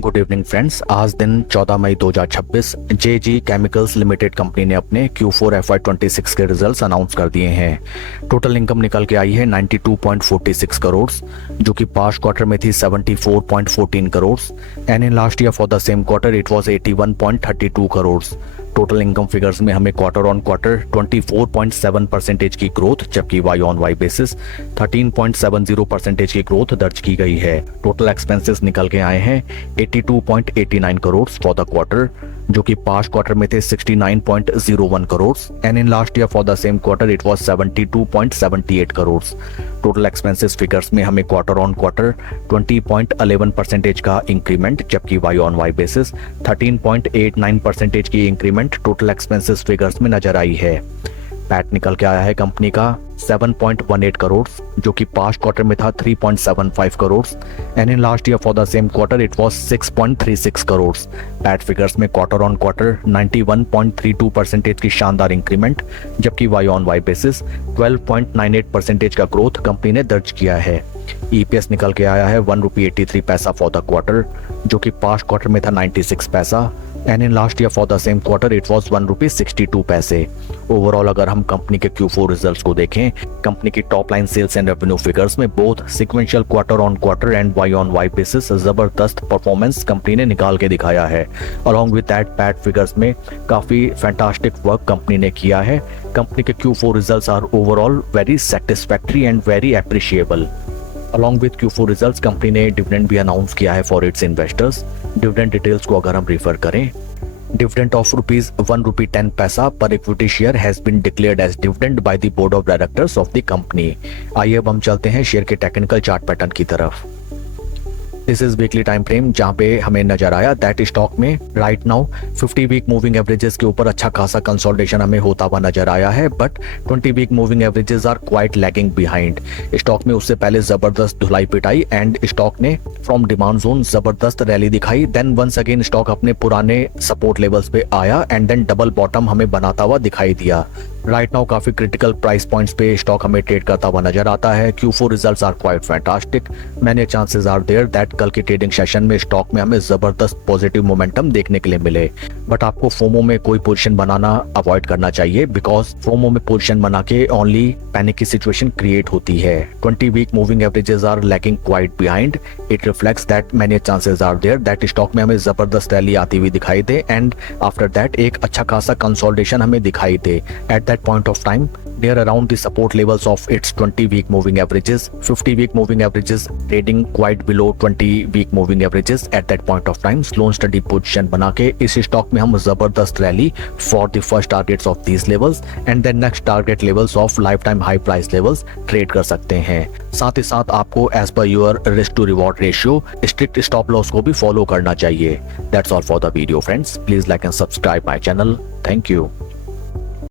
Good evening friends. आज दिन 14 मई 2026 जेजी chemicals limited company ने अपने Q4 FY26 के रिजल्ट्स अनाउंस कर दिए हैं। टोटल इनकम निकल के आई है 92.46 करोड़, जो कि पास्ट क्वार्टर में थी 74.14 crore and in last year for the same quarter it was 81.32 crore. Total income figures में हमें क्वार्टर ऑन क्वार्टर 24.7% की ग्रोथ, जबकि वाई ऑन वाई बेसिस 13.70% की ग्रोथ दर्ज की गई है। टोटल एक्सपेंसेस निकल के आए हैं 82.89 करोड़ फॉर द क्वार्टर, जो कि पास्ट क्वार्टर में थे 69.01 crore and in last year for the same quarter it was 72.78 crore. Total expenses figures में हमें क्वार्टर ऑन क्वार्टर 20.11% का इंक्रीमेंट, जबकि वाई ऑन वाई बेसिस 13.89% की इंक्रीमेंट टोटल एक्सपेंसेस फिगर्स में नजर आई है। पैट निकल के आया है कंपनी का 7.18 करोड़, जो कि पास्ट क्वार्टर में था 3.75 crore and in last year for the same quarter it was 6.36 crore. PAT figures में क्वार्टर ऑन क्वार्टर 91.32% की शानदार इंक्रीमेंट, जबकि वाई ऑन वाई बेसिस 12.98% का ग्रोथ कंपनी ने दर्ज किया है। ईपीएस निकल के आया है 1 रुपी 83 पैसा फॉर द क्वार्टर, जो कि पास्ट क्वार्टर में था 96 पैसा and in last year for the same quarter it was 1 रुपी 62 पैसे। ओवरऑल अगर हम कंपनी के Q4 रिजल्ट्स को देखें, कंपनी की top line sales and revenue figures में both sequential quarter on quarter and Y on Y basis जबरदस्त performance company ने निकाल के दिखाया है। Along with that PAT figures में काफी फैंटास्टिक वर्क कंपनी ने किया है। कंपनी के Q4 results are overall very satisfactory and very appreciable. Along with Q4 results company ने डिविडेंड भी अनाउंस किया है for its investors. Dividend details को अगर हम रेफर करें, dividend of rupees 1 rupee 10 paisa per equity share has been declared as dividend by the board of directors of the company। आइए अब हम चलते हैं शेयर के टेक्निकल चार्ट पैटर्न की तरफ। This is weekly time frame, जहां पे हमें नजर आया दैट स्टॉक में right now 50 week moving averages के ऊपर अच्छा खासा कंसोलिडेशन हमें होता हुआ नजर आया है, but 20 week moving averages are quite lagging behind. Stock में उससे पहले जबरदस्त धुलाई पिटाई एंड स्टॉक ने फ्रॉम डिमांड जोन जबरदस्त रैली दिखाई, देन वंस अगेन स्टॉक अपने पुराने सपोर्ट लेवल्स पे आया एंड देन डबल बॉटम हमें बनाता हुआ दिखाई दिया। राइट नाउ काफी क्रिटिकल प्राइस पॉइंट्स पे स्टॉक हमें ट्रेड करता हुआ नजर आता है। Q4 results are quite fantastic, many chances are there that कल के ट्रेडिंग सेशन में स्टॉक में हमें जबरदस्त पॉजिटिव मोमेंटम देखने के लिए मिले, बट आपको फोमो में कोई पोजीशन बनाना अवॉइड करना चाहिए, बिकॉज फोमो में पोजीशन बना के ओनली पैनिक की सिचुएशन क्रिएट होती है। 20 week moving averages are lagging quite behind, it reflects that many chances are there that stock में हमें जबरदस्त रैली आती हुई दिखाई दे एंड आफ्टर दैट एक अच्छा खासा कंसोलिडेशन हमें दिखाई दे। At that point of time near around the support levels of its 20 week moving averages, 50 week moving averages trading quite below 20 week moving averages at that point of time, slow and steady position बना के इस stock में हम जबरदस्त rally for the first targets of these levels and then next target levels of lifetime high price levels trade कर सकते हैं। साथ ही साथ आपको as per your risk to reward ratio strict stop loss को भी फॉलो करना चाहिए। That's all for the video friends, please like and subscribe my channel, thank you।